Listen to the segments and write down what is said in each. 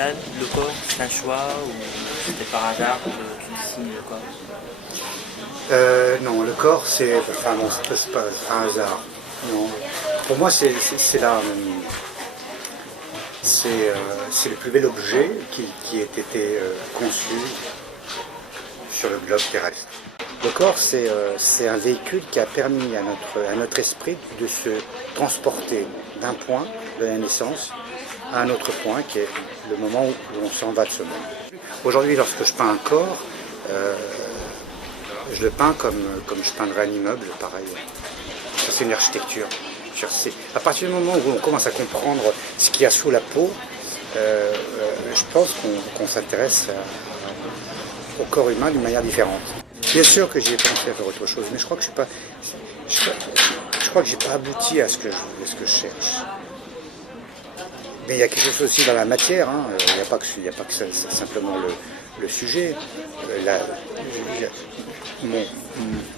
scène, le corps, c'est un choix ou c'était par hasard que tu dessines le corps? Non, le corps, enfin non, c'est pas un hasard. Non. Pour moi, c'est le plus bel objet qui ait été conçu sur le globe terrestre. Le corps, c'est un véhicule qui a permis à notre esprit de se transporter d'un point de la naissance à un autre point, qui est le moment où on s'en va de ce monde. Aujourd'hui, lorsque je peins un corps, je le peins comme je peindrais un immeuble, pareil. Ça, c'est une architecture. À partir du moment où on commence à comprendre ce qu'il y a sous la peau, je pense qu'on s'intéresse au corps humain d'une manière différente. Bien sûr que j'y ai pensé à faire autre chose, mais je crois que j'ai pas abouti à ce que je cherche. Mais il y a quelque chose aussi dans la matière, hein. Il n'y a pas que simplement le sujet.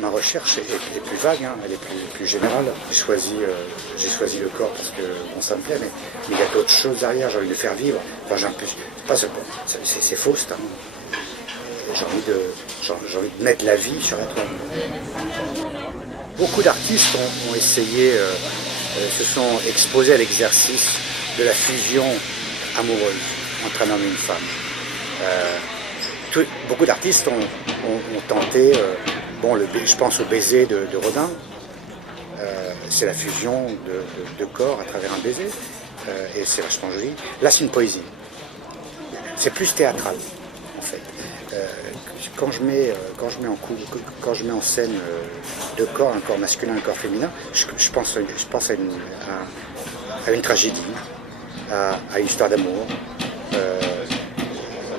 Ma recherche est plus vague, hein. Elle est plus générale. J'ai choisi le corps parce que ça me plaît, mais il y a d'autres choses derrière. J'ai envie de le faire vivre. Enfin, c'est faux, ça. J'ai envie de mettre la vie sur la toile. Beaucoup d'artistes ont essayé, se sont exposés à l'exercice de la fusion amoureuse entre un homme et une femme. Beaucoup d'artistes ont tenté, je pense au baiser de Rodin, c'est la fusion de corps à travers un baiser, et c'est vachement joli. Là, c'est une poésie. C'est plus théâtral, en fait. Quand je mets en scène deux corps, un corps masculin et un corps féminin, je pense à une tragédie, à une histoire d'amour.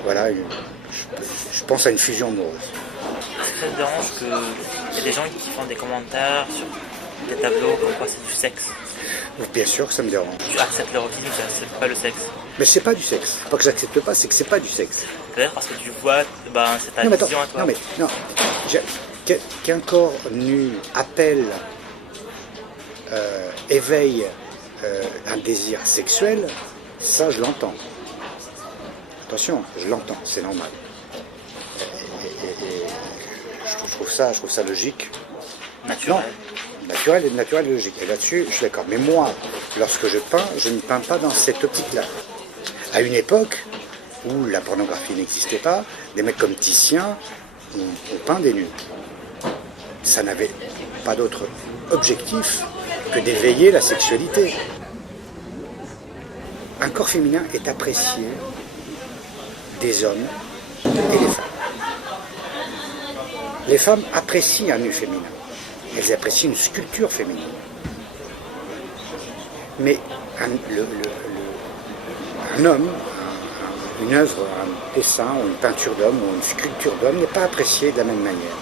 Voilà, je pense à une fusion amoureuse. Est-ce que ça te dérange qu'il y a des gens qui font des commentaires sur des tableaux comme quoi c'est du sexe? Bien sûr que ça me dérange. Tu acceptes l'érotisme, tu n'acceptes pas le sexe? Mais c'est pas du sexe. Pas que j'accepte pas, c'est que c'est pas du sexe. Peut-être parce que tu vois, c'est ta vision à toi. Non, qu'un corps nu appelle, éveille un désir sexuel, ça je l'entends. Attention, je l'entends, c'est normal. Et je trouve ça logique. Naturel. Non, naturel et logique. Et là-dessus, je suis d'accord. Mais moi, lorsque je peins, je ne peins pas dans cette optique-là. À une époque où la pornographie n'existait pas, des mecs comme Titien ont peint des nus. Ça n'avait pas d'autre objectif que d'éveiller la sexualité. Un corps féminin est apprécié des hommes et des femmes. Les femmes apprécient un nu féminin. Elles apprécient une sculpture féminine. Mais un homme, une œuvre, un dessin, ou une peinture d'homme, ou une sculpture d'homme n'est pas apprécié de la même manière.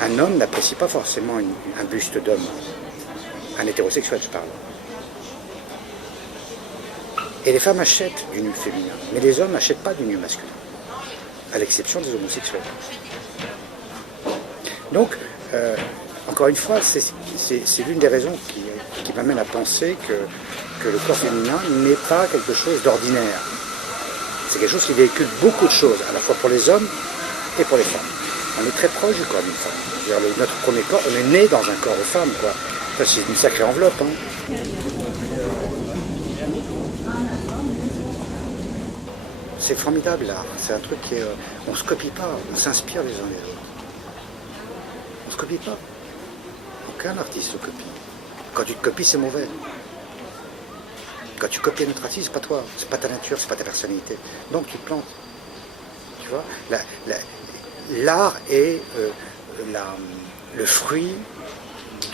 Un homme n'apprécie pas forcément un buste d'homme. Un hétérosexuel, je parle. Et les femmes achètent du nu féminin, mais les hommes n'achètent pas du nu masculin, à l'exception des homosexuels. Donc, encore une fois, c'est l'une des raisons qui m'amène à penser que le corps féminin n'est pas quelque chose d'ordinaire. C'est quelque chose qui véhicule beaucoup de choses, à la fois pour les hommes et pour les femmes. On est très proche du corps d'une femme. C'est-à-dire, notre premier corps, on est né dans un corps de femme, quoi. Ça, c'est une sacrée enveloppe, hein. C'est formidable, l'art. C'est un truc on ne se copie pas, on s'inspire les uns les autres. On ne se copie pas. Aucun artiste se copie. Quand tu te copies, c'est mauvais. Quand tu copies un autre artiste, c'est pas toi, c'est pas ta nature, c'est pas ta personnalité. Donc tu te plantes. Tu vois, l'art est le fruit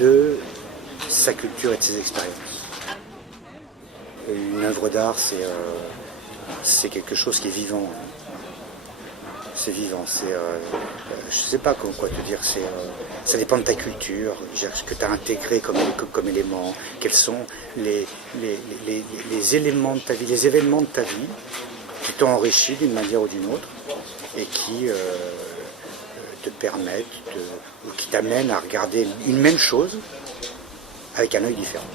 de sa culture et de ses expériences. Une œuvre d'art, c'est quelque chose qui est vivant. C'est vivant. Je ne sais pas quoi te dire. Ça dépend de ta culture, ce que tu as intégré comme élément, quels sont les éléments de ta vie, les événements de ta vie qui t'ont enrichi d'une manière ou d'une autre et qui te permettent ou qui t'amènent à regarder une même chose avec un œil différent.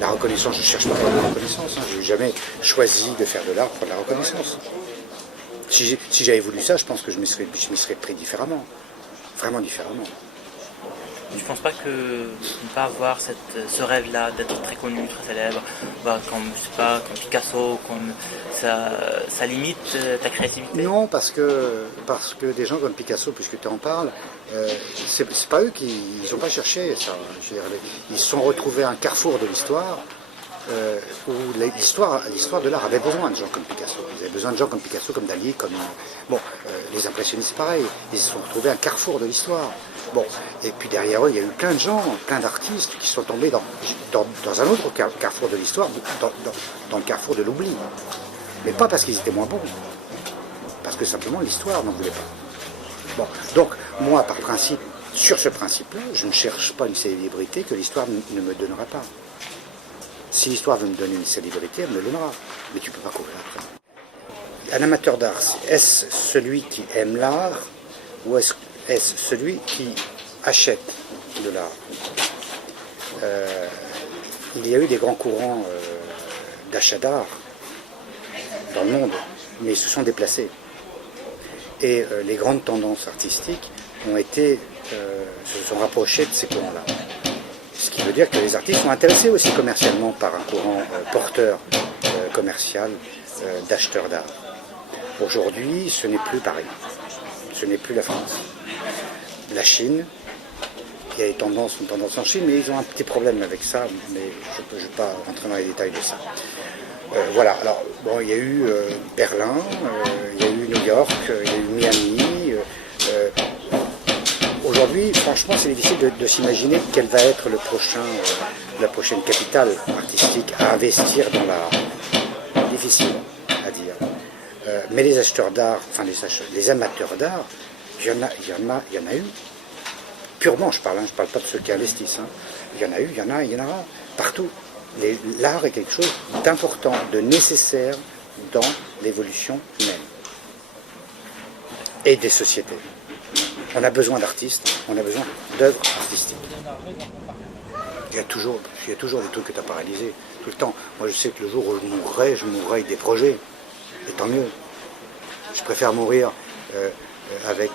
La reconnaissance, je ne cherche pas la reconnaissance. Hein. Je n'ai jamais choisi de faire de l'art pour la reconnaissance. Si j'avais voulu ça, je pense que je m'y serais pris différemment. Vraiment différemment. Je pense pas que ne pas avoir ce rêve-là d'être très connu, très célèbre, comme, je sais pas, comme Picasso, comme ça limite ta créativité. Non, parce que des gens comme Picasso, puisque tu en parles, c'est pas eux qui n'ont pas cherché ça. Je veux dire, ils se sont retrouvés à un carrefour de l'histoire où l'histoire de l'art avait besoin de gens comme Picasso. Ils avaient besoin de gens comme Picasso, comme Dali, comme les impressionnistes, pareil. Ils se sont retrouvés à un carrefour de l'histoire. Bon, et puis derrière eux, il y a eu plein de gens, plein d'artistes qui sont tombés dans un autre carrefour de l'histoire, dans le carrefour de l'oubli. Mais pas parce qu'ils étaient moins bons, parce que simplement l'histoire n'en voulait pas. Bon, donc moi, par principe, sur ce principe-là, je ne cherche pas une célébrité que l'histoire ne me donnera pas. Si l'histoire veut me donner une célébrité, elle me le donnera. Mais tu ne peux pas courir après. Un amateur d'art, est-ce celui qui aime l'art ou est-ce celui qui achète de l'art? Il y a eu des grands courants d'achat d'art dans le monde, mais ils se sont déplacés. Et les grandes tendances artistiques se sont rapprochées de ces courants-là. Ce qui veut dire que les artistes sont intéressés aussi commercialement par un courant porteur commercial d'acheteurs d'art. Aujourd'hui, ce n'est plus Paris, ce n'est plus la France. La Chine, il y a une tendance en Chine, mais ils ont un petit problème avec ça, mais je ne vais pas rentrer dans les détails de ça. Voilà, alors, bon, il y a eu Berlin, il y a eu New York, il y a eu Miami. Aujourd'hui, franchement, c'est difficile de s'imaginer quelle va être la prochaine capitale artistique à investir dans l'art. Difficile à dire. Mais les acheteurs d'art, enfin les amateurs d'art, il y en a eu. Purement, je parle pas de ceux qui investissent. Hein. Il y en a eu, il y en aura partout. L'art est quelque chose d'important, de nécessaire dans l'évolution humaine et des sociétés. On a besoin d'artistes, on a besoin d'œuvres artistiques. Il y a toujours des trucs que tu n'as pas réalisés, tout le temps. Moi, je sais que le jour où je mourrai avec des projets, et tant mieux. Je préfère mourir avec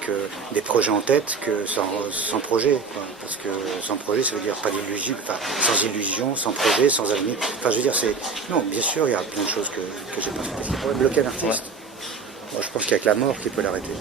des projets en tête que sans projet, quoi. Parce que sans projet, ça veut dire pas d'illusion, enfin, sans illusion, sans projet, sans avenir. Enfin, je veux dire, non, bien sûr, il y a plein de choses que j'ai pas faites. Bloquer un artiste, moi, je pense qu'il n'y a que la mort qui peut l'arrêter.